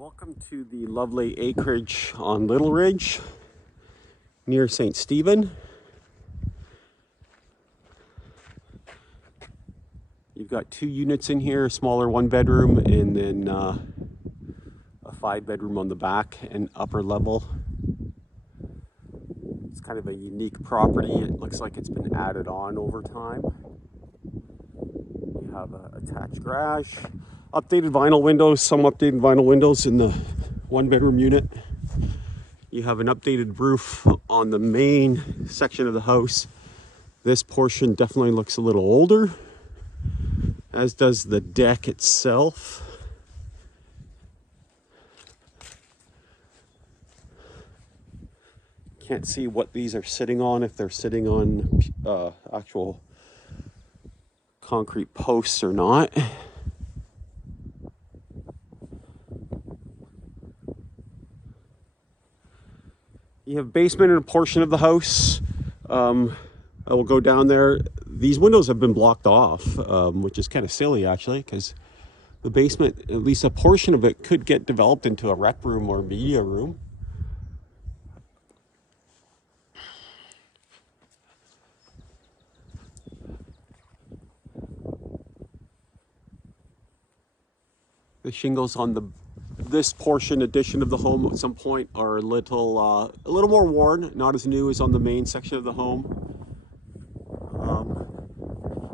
Welcome to the lovely acreage on Little Ridge near St. Stephen. You've got two units in here, a smaller one bedroom and then a 5-bedroom on the back and upper level. It's kind of a unique property. It looks like it's been added on over time. You have an attached garage, updated vinyl windows, some updated vinyl windows in the 1-bedroom unit. You have an updated roof on the main section of the house. This portion definitely looks a little older, as does the deck itself. Can't see what these are sitting on, if they're sitting on actual concrete posts or not. You have a basement in a portion of the house. I will go down there. These windows have been blocked off, which is kind of silly actually, because the basement, at least a portion of it, could get developed into a rec room or media room. The shingles on this portion addition of the home at some point are a little more worn, not as new as on the main section of the home.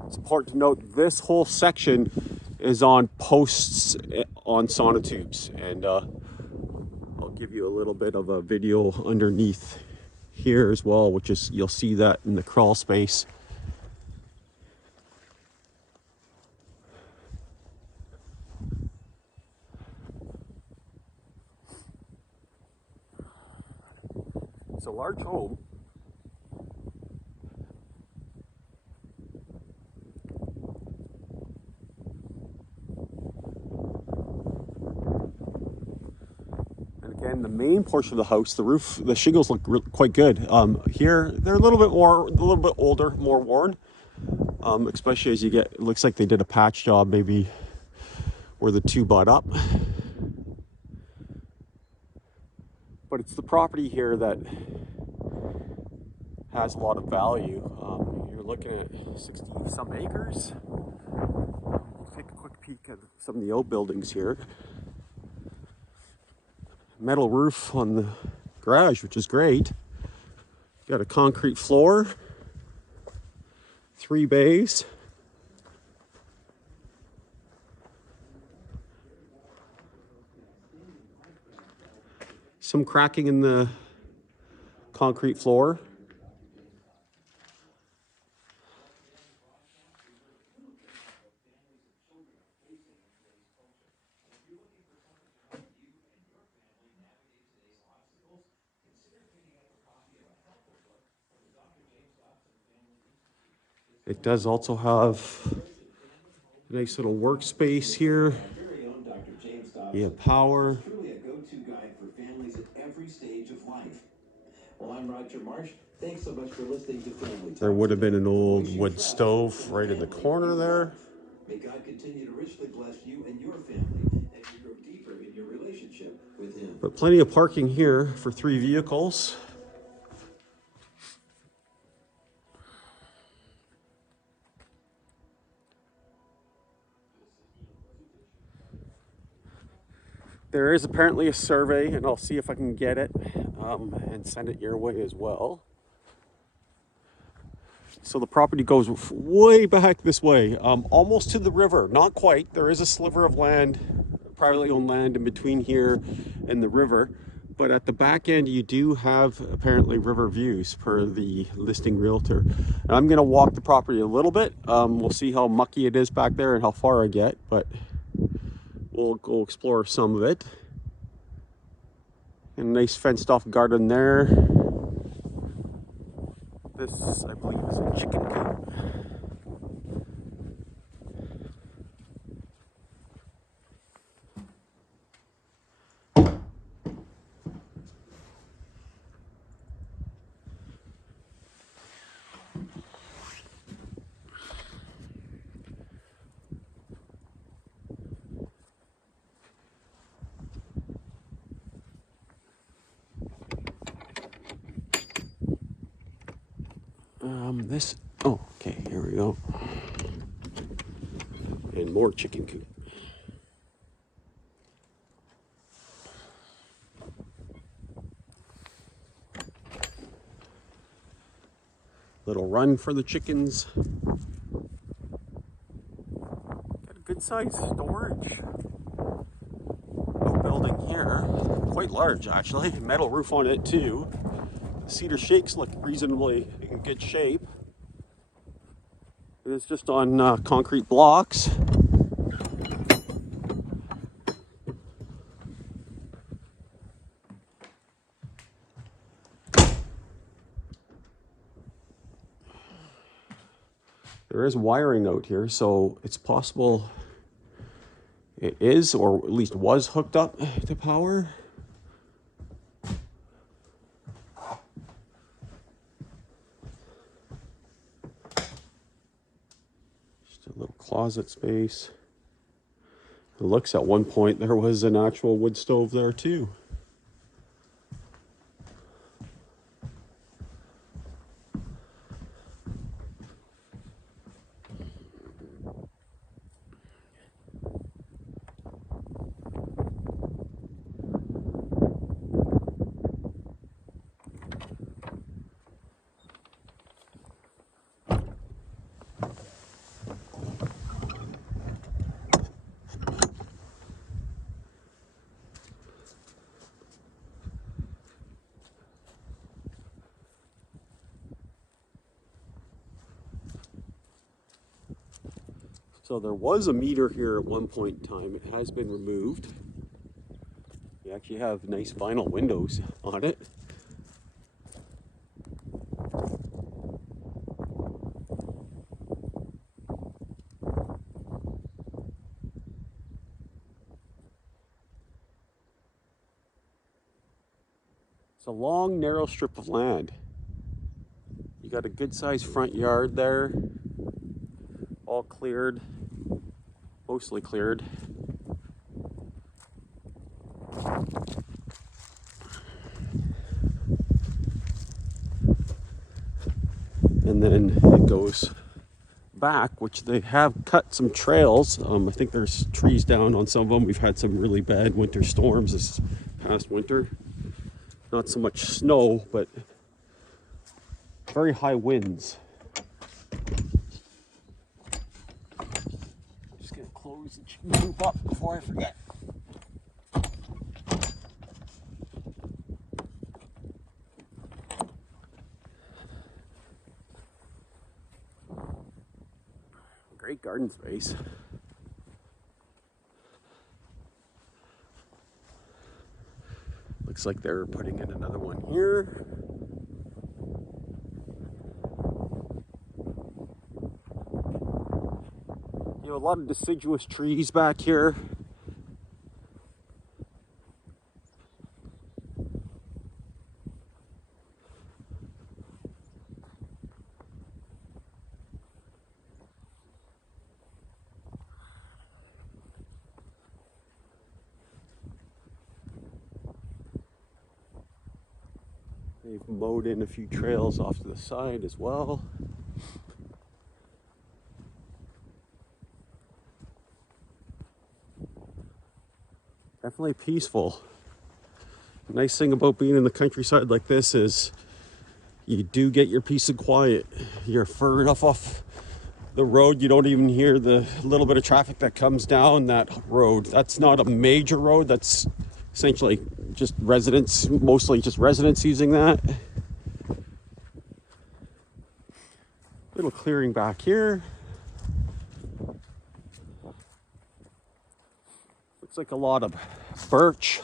It's important to note this whole section is on posts on sonotubes, and I'll give you a little bit of a video underneath here as well, which is, you'll see that in the crawl space. It's a large home. And again, the main portion of the house, the roof, the shingles look quite good. Here, they're a little bit older, more worn. Especially as you get, it looks like they did a patch job maybe where the two butt up. But it's the property here that has a lot of value. You're looking at 60-some acres. We'll take a quick peek at some of the outbuildings here. Metal roof on the garage, which is great. Got a concrete floor, 3 bays. Some cracking in the concrete floor. It does also have a nice little workspace here. You have power. Well, I'm Roger Marsh. Thanks so much for listening to Family Talk. There would have been an old wood stove right in the corner there. May God continue to richly bless you and your family as you grow deeper in your relationship with Him. But plenty of parking here for 3 vehicles. There is apparently a survey, and I'll see if I can get it and send it your way as well. So the property goes way back this way, almost to the river. Not quite. There is a sliver of land, privately owned land in between here and the river. But at the back end, you do have apparently river views per the listing realtor. And I'm going to walk the property a little bit. We'll see how mucky it is back there and how far I get, but we'll go explore some of it. And a nice fenced off garden there. This, I believe, is a chicken coop. Oh, okay, here we go. And more chicken coop. Little run for the chickens. Got a good sized storage building here. Quite large, actually. Metal roof on it, too. The cedar shakes look reasonably in good shape. It's just on concrete blocks. There is wiring out here, so it's possible it is, or at least was, hooked up to power. Just a little closet space. It looks at one point there was an actual wood stove there too. So there was a meter here at one point in time. It has been removed. You actually have nice vinyl windows on it. It's a long, narrow strip of land. You got a good sized front yard there, all cleared, mostly cleared. And then it goes back, which they have cut some trails. I think there's trees down on some of them. We've had some really bad winter storms this past winter. Not so much snow, but very high winds. Just gonna close the chicken coop up before I forget. Great garden space. Looks like they're putting in another one here. You know, a lot of deciduous trees back here. They've mowed in a few trails off to the side as well. Definitely peaceful. The nice thing about being in the countryside like this is you do get your peace and quiet. You're far enough off the road, you don't even hear the little bit of traffic that comes down that road. That's not a major road, that's essentially just residents, mostly just residents using that. Little clearing back here. Looks like a lot of birch.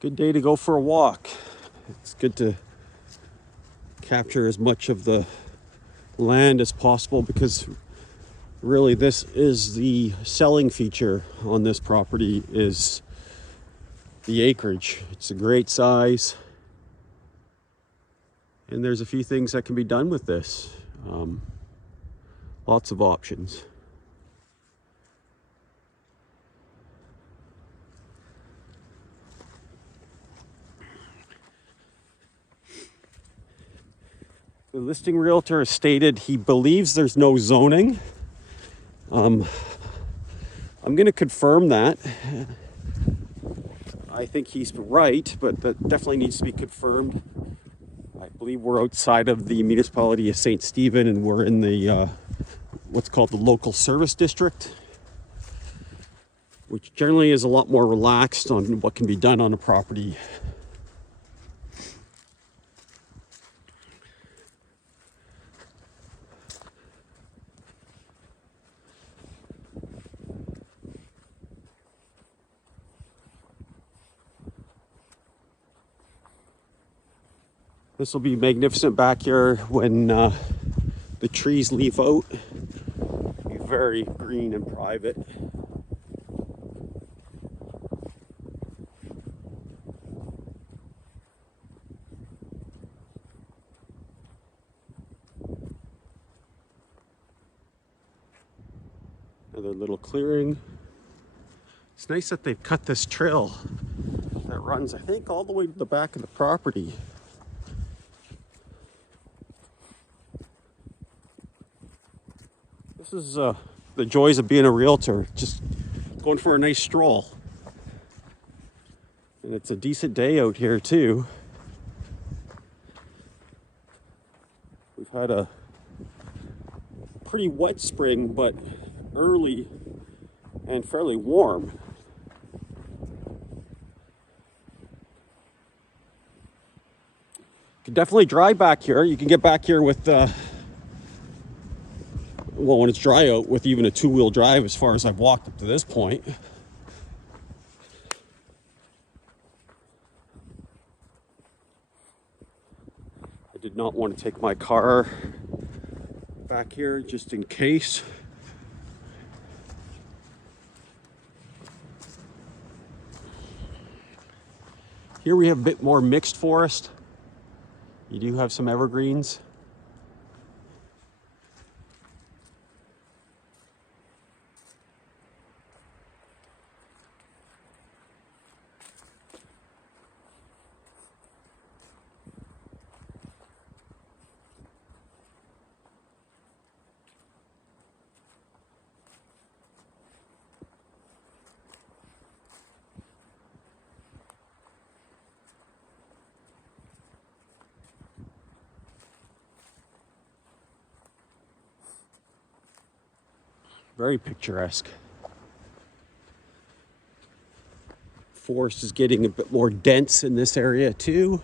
Good day to go for a walk. It's good to capture as much of the land as possible because really this is the selling feature on this property is the acreage. It's a great size And there's a few things that can be done with this. Lots of options. The listing realtor has stated he believes there's no zoning. I'm going to confirm that. I think he's right, but that definitely needs to be confirmed. I believe we're outside of the municipality of St. Stephen, and we're in the what's called the local service district, which generally is a lot more relaxed on what can be done on a property. This will be magnificent back here when the trees leaf out. Be very green and private. Another little clearing. It's nice that they've cut this trail that runs, I think, all the way to the back of the property. This is the joys of being a realtor, just going for a nice stroll. And it's a decent day out here too. We've had a pretty wet spring, but early and fairly warm. You can definitely drive back here. You can get back here with well, when it's dry out, with even a two-wheel drive, as far as I've walked up to this point. I did not want to take my car back here just in case. Here we have a bit more mixed forest. You do have some evergreens. Very picturesque. Forest is getting a bit more dense in this area too.